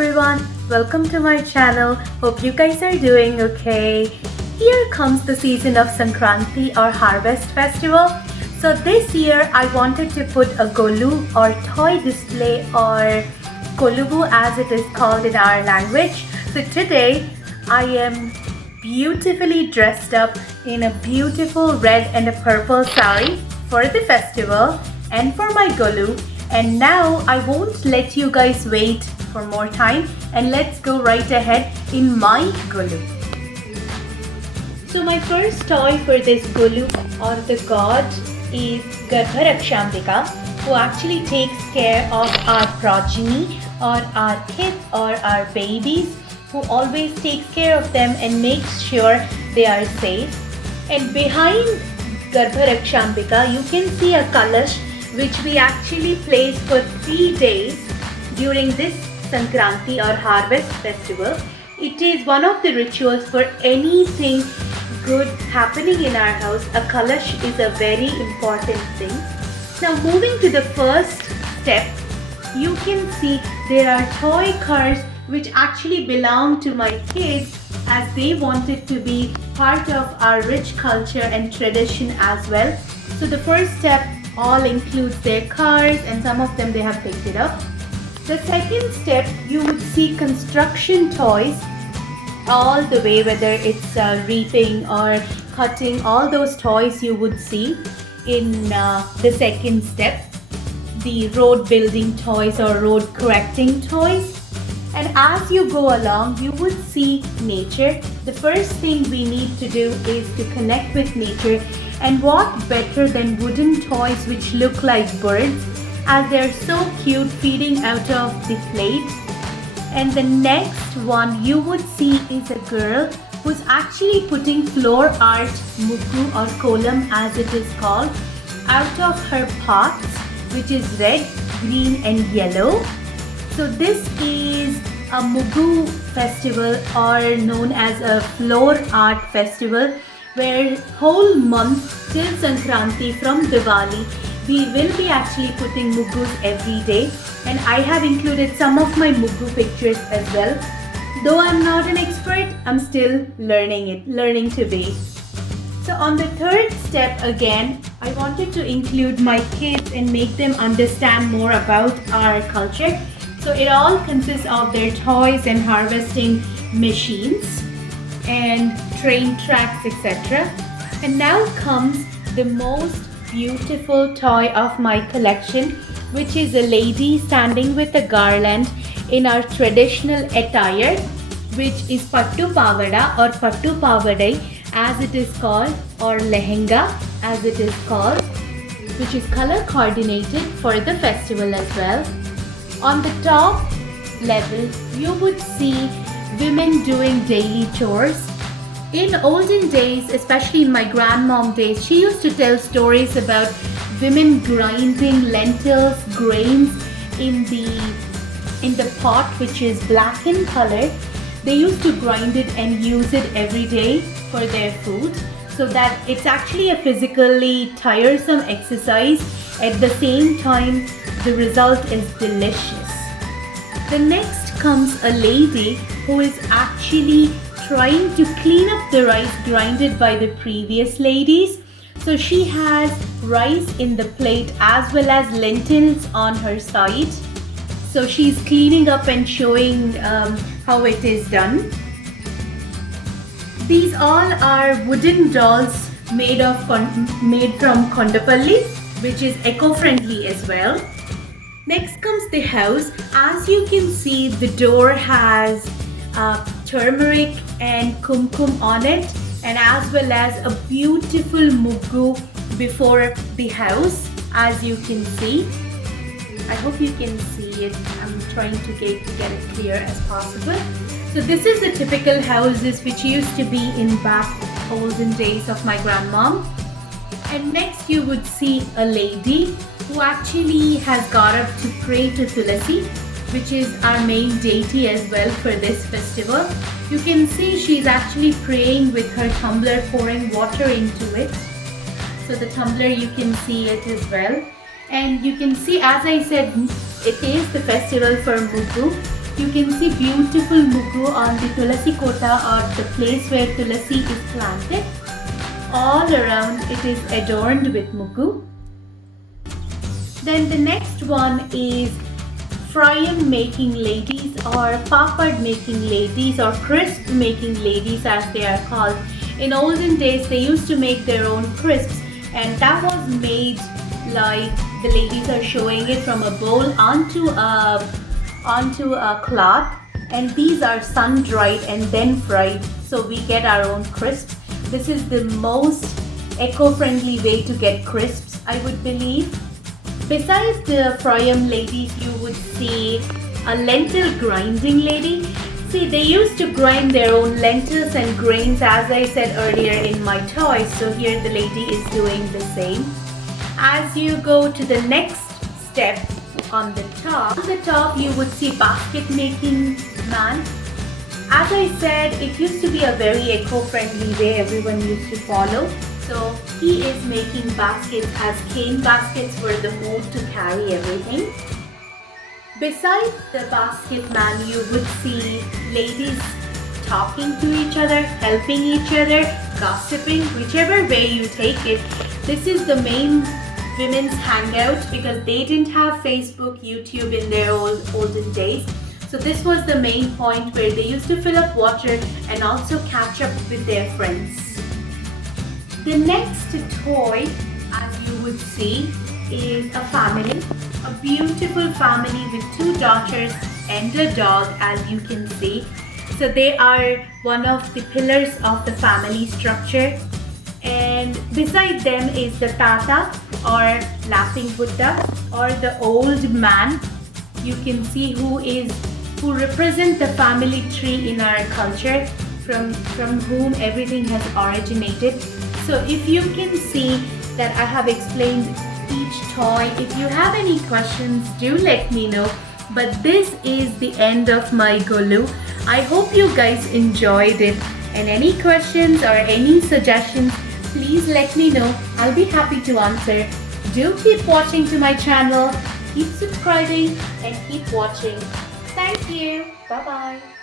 everyone, welcome to my channel. Hope you guys are doing okay. Here comes the season of Sankranti or Harvest Festival. So this year I wanted to put a golu or toy display or kolubu as it is called in our language. So today I am beautifully dressed up in a beautiful red and a purple sari for the festival and for my golu. And now I won't let you guys wait for more time and let's go right ahead in my golu. So my first toy for this golu or the god is Garbha Rakshambika, who actually takes care of our progeny or our kids or our babies, who always takes care of them and makes sure they are safe. And behind Garbha Rakshambika you can see a kalash which we actually place for 3 days during this Sankranti or Harvest Festival. It is one of the rituals for anything good happening in our house. A kalash is a very important thing. Now moving to the first step, you can see there are toy cars which actually belong to my kids as they wanted to be part of our rich culture and tradition as well. So the first step all includes their cars and some of them they have picked it up. The second step, you would see construction toys all the way, whether it's reaping or cutting, all those toys you would see in the second step. The road building toys or road correcting toys. And as you go along, you would see nature. The first thing we need to do is to connect with nature. And what better than wooden toys which look like birds, as they're so cute feeding out of the plate. And the next one you would see is a girl who's actually putting floor art mugu or kolam as it is called out of her pots, which is red, green and yellow. So this is a mugu festival or known as a floor art festival, where whole month till Sankranti from Diwali we will be actually putting mugus every day, and I have included some of my mugu pictures as well. Though I'm not an expert, I'm still learning to be. So on the third step again, I wanted to include my kids and make them understand more about our culture. So it all consists of their toys and harvesting machines and train tracks, etc. And now comes the most beautiful toy of my collection, which is a lady standing with a garland in our traditional attire, which is pattu pavada or pattu pavadai as it is called, or lehenga as it is called, which is color coordinated for the festival as well. On the top level you would see women doing daily chores. In olden days, especially in my grandmom days, she used to tell stories about women grinding lentils, grains in the pot which is black in color. They used to grind it and use it every day for their food, so that it's actually a physically tiresome exercise. At the same time, the result is delicious. The next comes a lady who is actually trying to clean up the rice grinded by the previous ladies. So she has rice in the plate as well as lentils on her side. So she's cleaning up and showing how it is done. These all are wooden dolls made from Kondapalli, which is eco-friendly as well. Next comes the house. As you can see, the door has turmeric and kumkum on it, and as well as a beautiful mugu before the house, as you can see. I hope you can see it. I'm trying to get it clear as possible. So this is the typical houses which used to be in back olden days of my grandmom. And next you would see a lady who actually has got up to pray to Tulasi, which is our main deity as well for this festival. You can see she's actually praying with her tumbler, pouring water into it. So the tumbler, you can see it as well. And you can see, as I said, it is the festival for Mugu. You can see beautiful Mugu on the Tulasi Kota, or the place where Tulasi is planted. All around it is adorned with Mugu. Then the next one is Fryam making ladies, or papad making ladies, or crisp making ladies as they are called. In olden days they used to make their own crisps, and that was made like the ladies are showing it from a bowl onto a cloth, and these are sun dried and then fried, so we get our own crisps. This is the most eco-friendly way to get crisps, I would believe. Besides the Fryam ladies, you would see a lentil grinding lady. See, they used to grind their own lentils and grains, as I said earlier in my toys. So here the lady is doing the same. As you go to the next step on the top you would see basket making man. As I said, it used to be a very eco-friendly way everyone used to follow. So he is making baskets, as cane baskets were the mode to carry everything. Besides the basket man, you would see ladies talking to each other, helping each other, gossiping, whichever way you take it. This is the main women's hangout, because they didn't have Facebook, YouTube in their olden days. So this was the main point where they used to fill up water and also catch up with their friends. The next toy, as you would see, is a family. A beautiful family with 2 daughters and a dog, as you can see. So they are one of the pillars of the family structure. And beside them is the Tata, or Laughing Buddha, or the old man. You can see who represents the family tree in our culture, from whom everything has originated. So if you can see that I have explained each toy, if you have any questions, do let me know. But this is the end of my Golu. I hope you guys enjoyed it, and any questions or any suggestions, please let me know. I'll be happy to answer. Do keep watching to my channel, keep subscribing, and keep watching. Thank you. Bye bye.